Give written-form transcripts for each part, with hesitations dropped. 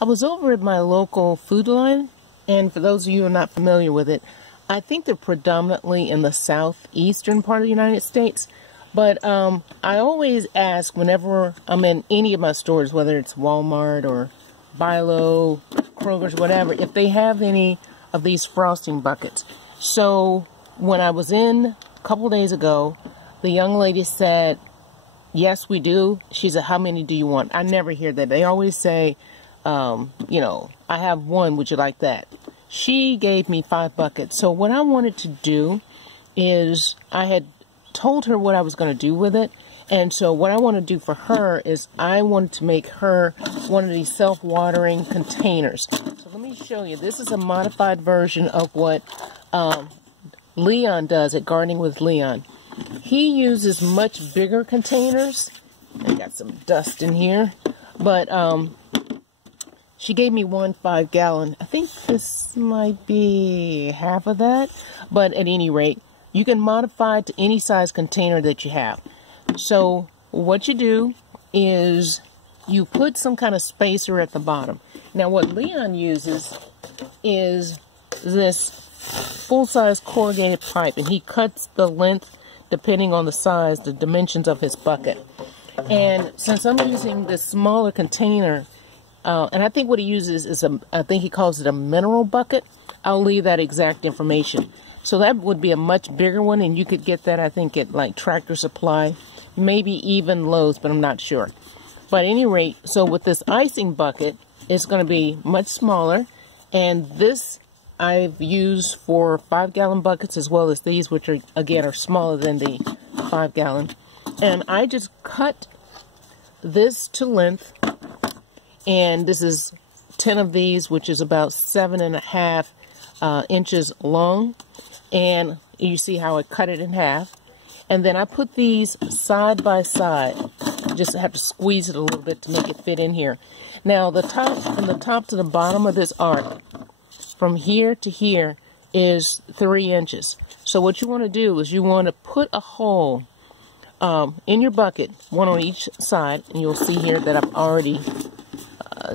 I was over at my local food line, and for those of you who are not familiar with it, I think they're predominantly in the southeastern part of the United States. But I always ask whenever I'm in any of my stores, whether it's Walmart or Bilo, Kroger's, whatever, if they have any of these frosting buckets. So when I was in a couple days ago, the young lady said, yes, we do. She said, how many do you want? I never hear that. They always say, you know, I have one. Would you like that? She gave me 5 buckets. So what I wanted to do is I had told her what I was going to do with it. And so what I want to do for her is I wanted to make her one of these self-watering containers. So let me show you. This is a modified version of what Leon does at Gardening with Leon. He uses much bigger containers. I got some dust in here. But she gave me one 5-gallon. I think this might be half of that. But at any rate, you can modify it to any size container that you have. So what you do is you put some kind of spacer at the bottom. Now what Leon uses is this full-size corrugated pipe, and he cuts the length depending on the size, the dimensions of his bucket. And since I'm using this smaller container, and I think what he uses is I think he calls it a mineral bucket. I'll leave that exact information. So that would be a much bigger one, and you could get that, I think, at like Tractor Supply, maybe even Lowe's, but I'm not sure. But at any rate, so with this icing bucket, it's going to be much smaller, and this I've used for 5-gallon buckets as well as these, which are, again, are smaller than the 5-gallon. And I just cut this to length, and this is 10 of these, which is about 7.5 inches long. And you see how I cut it in half. And then I put these side by side. Just have to squeeze it a little bit to make it fit in here. Now the top, from the top to the bottom of this arc, from here to here is 3 inches. So what you want to do is you want to put a hole in your bucket, one on each side, and you'll see here that I've already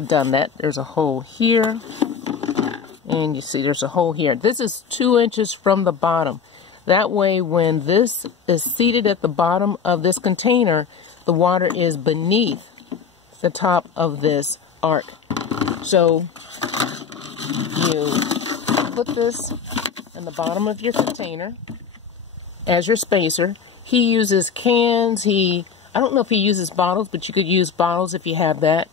done that. There's a hole here, and you see there's a hole here. This is 2 inches from the bottom. That way, when this is seated at the bottom of this container, the water is beneath the top of this arc. So you put this in the bottom of your container as your spacer. He uses cans. I don't know if he uses bottles, but you could use bottles if you have that.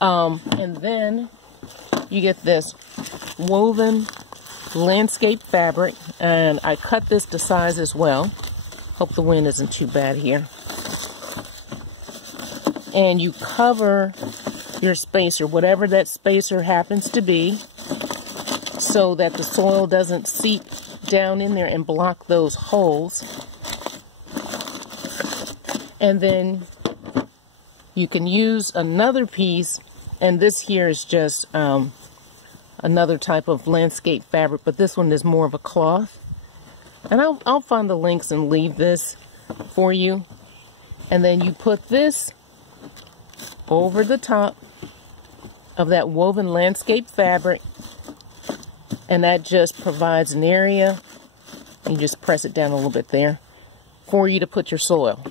And then you get this woven landscape fabric, and I cut this to size as well. Hope the wind isn't too bad here. And you cover your spacer, whatever that spacer happens to be, so that the soil doesn't seep down in there and block those holes. And then you can use another piece, and this here is just another type of landscape fabric, but this one is more of a cloth. And I'll find the links and leave this for you. And then you put this over the top of that woven landscape fabric, and that just provides an area. You just press it down a little bit there for you to put your soil.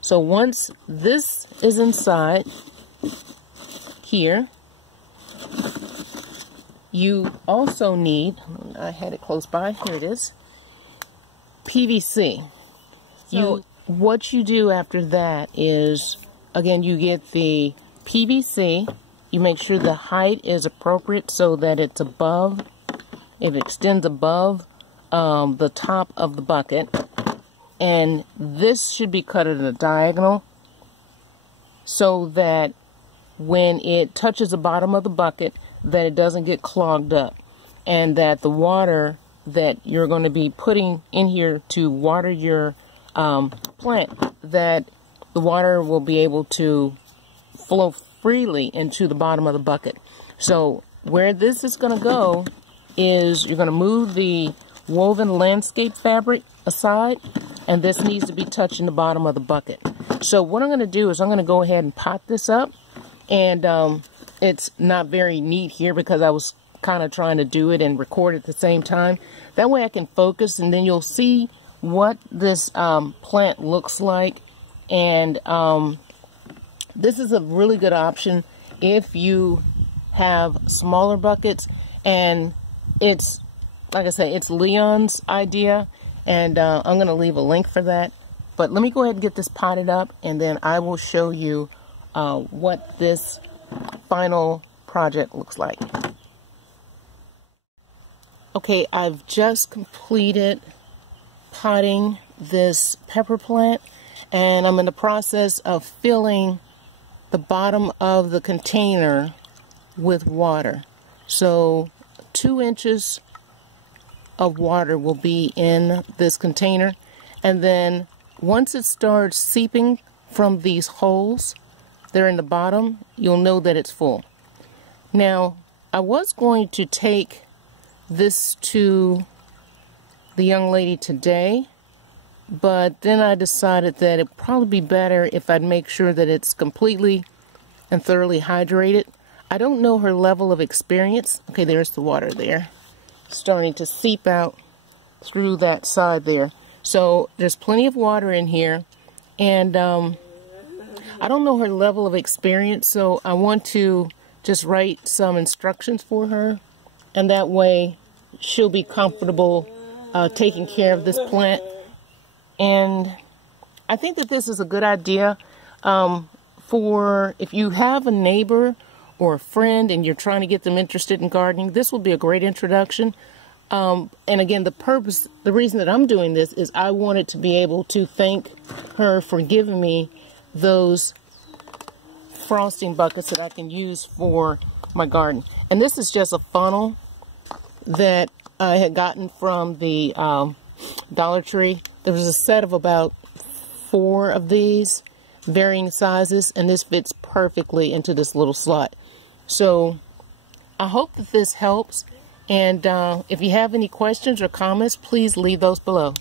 So once this is inside here, you also need, I had it close by, here it is, PVC. What you do after that is, again, you get the PVC, you make sure the height is appropriate so that it's above, it extends above the top of the bucket, and this should be cut at a diagonal so that when it touches the bottom of the bucket, that it doesn't get clogged up, and that the water that you're going to be putting in here to water your plant, that the water will be able to flow freely into the bottom of the bucket. So where this is going to go is you're going to move the woven landscape fabric aside, and this needs to be touching the bottom of the bucket. So what I'm going to do is I'm going to go ahead and pot this up, and it's not very neat here because I was kind of trying to do it and record at the same time. That way I can focus, and then you'll see what this plant looks like. And this is a really good option if you have smaller buckets. And it's, like I say, it's Leon's idea, and I'm going to leave a link for that. But let me go ahead and get this potted up, and then I will show you what this final project looks like. Okay, I've just completed potting this pepper plant, and I'm in the process of filling the bottom of the container with water. So 2 inches of water will be in this container, and then once it starts seeping from these holes there in the bottom, you'll know that it's full. Now, I was going to take this to the young lady today, but then I decided that it'd probably be better if I'd make sure that it's completely and thoroughly hydrated. I don't know her level of experience. Okay, there's the water there, starting to seep out through that side there. So there's plenty of water in here, and I don't know her level of experience, so I want to just write some instructions for her, and that way she'll be comfortable taking care of this plant. And I think that this is a good idea for if you have a neighbor or a friend and you're trying to get them interested in gardening. This will be a great introduction. And again, the reason that I'm doing this is I wanted to be able to thank her for giving me those frosting buckets that I can use for my garden. And this is just a funnel that I had gotten from the Dollar Tree. There was a set of about 4 of these, varying sizes, and this fits perfectly into this little slot. So I hope that this helps, and if you have any questions or comments, please leave those below.